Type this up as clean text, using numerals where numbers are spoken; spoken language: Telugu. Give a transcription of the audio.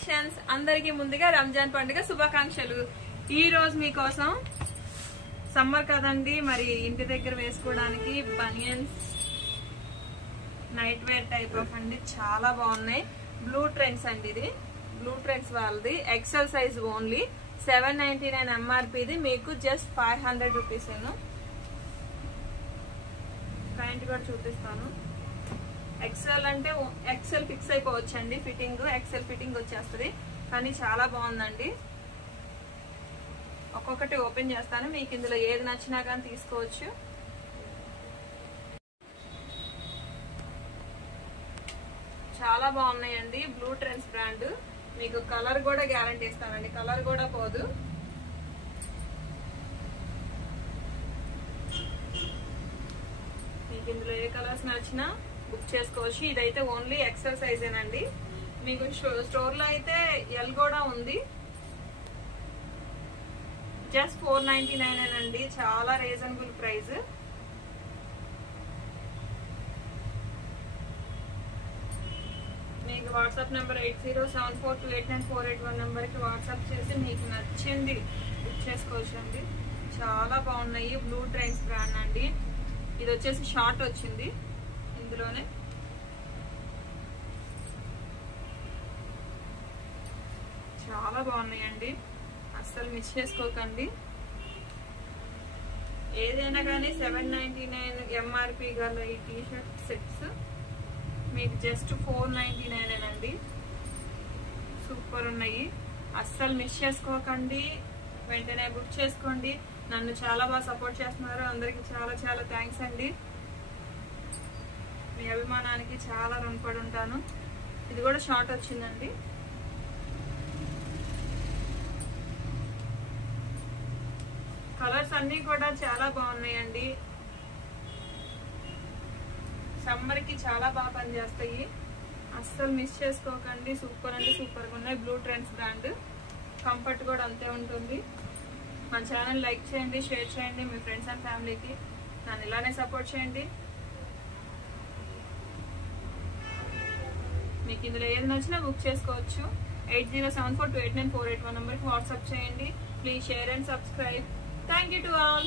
కలెక్షన్స్. అందరికీ ముందుగా రంజాన్ పండుగ శుభాకాంక్షలు. ఈ రోజు మీకోసం సమ్మర్ కదండి, మరి ఇంటి దగ్గర వేసుకోవడానికి banians night wear type of అండి, చాలా బాగున్నాయి. బ్లూ ట్రెండ్స్ అండి, ఇది బ్లూ ట్రెండ్స్ వాళ్ళది. ఎక్సెల్ సైజ్ ఓన్లీ 799 ఎంఆర్పీది, మీకు జస్ట్ 500 రూపీస్. ప్యాంట్ కూడా చూపిస్తాను. ఎక్సెల్ అంటే ఎక్సెల్ ఫిక్స్ అయిపోవచ్చు అండి, ఫిట్టింగ్ ఎక్సెల్ ఫిట్టింగ్ వచ్చేస్తుంది, కానీ చాలా బాగుందండి. ఒక్కొక్కటి ఓపెన్ చేస్తాను, మీకు ఇందులో ఏది నచ్చినా కానీ తీసుకోవచ్చు. చాలా బాగున్నాయండి. బ్లూ ట్రెండ్స్ బ్రాండ్, మీకు కలర్ కూడా గ్యారంటీ ఇస్తానండి, కలర్ కూడా పోదు. మీకు ఇందులో ఏ కలర్స్ నచ్చినా బుక్ చేసుకోవచ్చు. ఇదైతే ఓన్లీ ఎక్సెల్ సైజేనండి. మీకు స్టోర్ లో అయితే ఎల్ కూడా ఉంది. జస్ట్ 499 అండి, చాలా రీజనబుల్ ప్రైస్. మీకు వాట్సాప్ నెంబర్ 8074289481 నెంబర్ కి వాట్సాప్ చేసి మీకు నచ్చింది బుక్ చేసుకోవచ్చు అండి. చాలా బాగున్నాయి. బ్లూ ట్రెండ్స్ బ్రాండ్ అండి. ఇది వచ్చేసి షార్ట్ వచ్చింది ఇందులోనే. చాలా బాగున్నాయండి, అస్సలు మిస్ చేసుకోకండి. ఏదైనా కానీ 799 ఎంఆర్పి గల ఈ టీషర్ట్ సెట్స్ మీకు జస్ట్ 499 అండి. సూపర్ ఉన్నాయి, అస్సలు మిస్ చేసుకోకండి. వెంటనే బుక్ చేసుకోండి. నన్ను చాలా బాగా సపోర్ట్ చేస్తున్నారు, అందరికి చాలా చాలా థ్యాంక్స్ అండి. మీ అభిమానానికి చాలా రుణపడి ఉంటాను. ఇది కూడా షార్ట్ వచ్చిందండి. కలర్స్ అన్ని కూడా చాలా బాగున్నాయండి. సమ్మర్ కి చాలా బాగా పనిచేస్తాయి, అస్సలు మిస్ చేసుకోకండి. సూపర్ అంటే సూపర్ గా ఉన్నాయి. బ్లూ ట్రెండ్స్ బ్రాండ్, కంఫర్ట్ కూడా అంతే ఉంటుంది. మన ఛానల్ లైక్ చేయండి, షేర్ చేయండి మీ ఫ్రెండ్స్ అండ్ ఫ్యామిలీకి. నన్ను ఇలానే సపోర్ట్ చేయండి. మీకు ఇందులో ఏది నచ్చినా బుక్ చేసుకోవచ్చు. 8074289481 నెంబర్కి వాట్సాప్ చేయండి. Please share and subscribe. Thank you to all.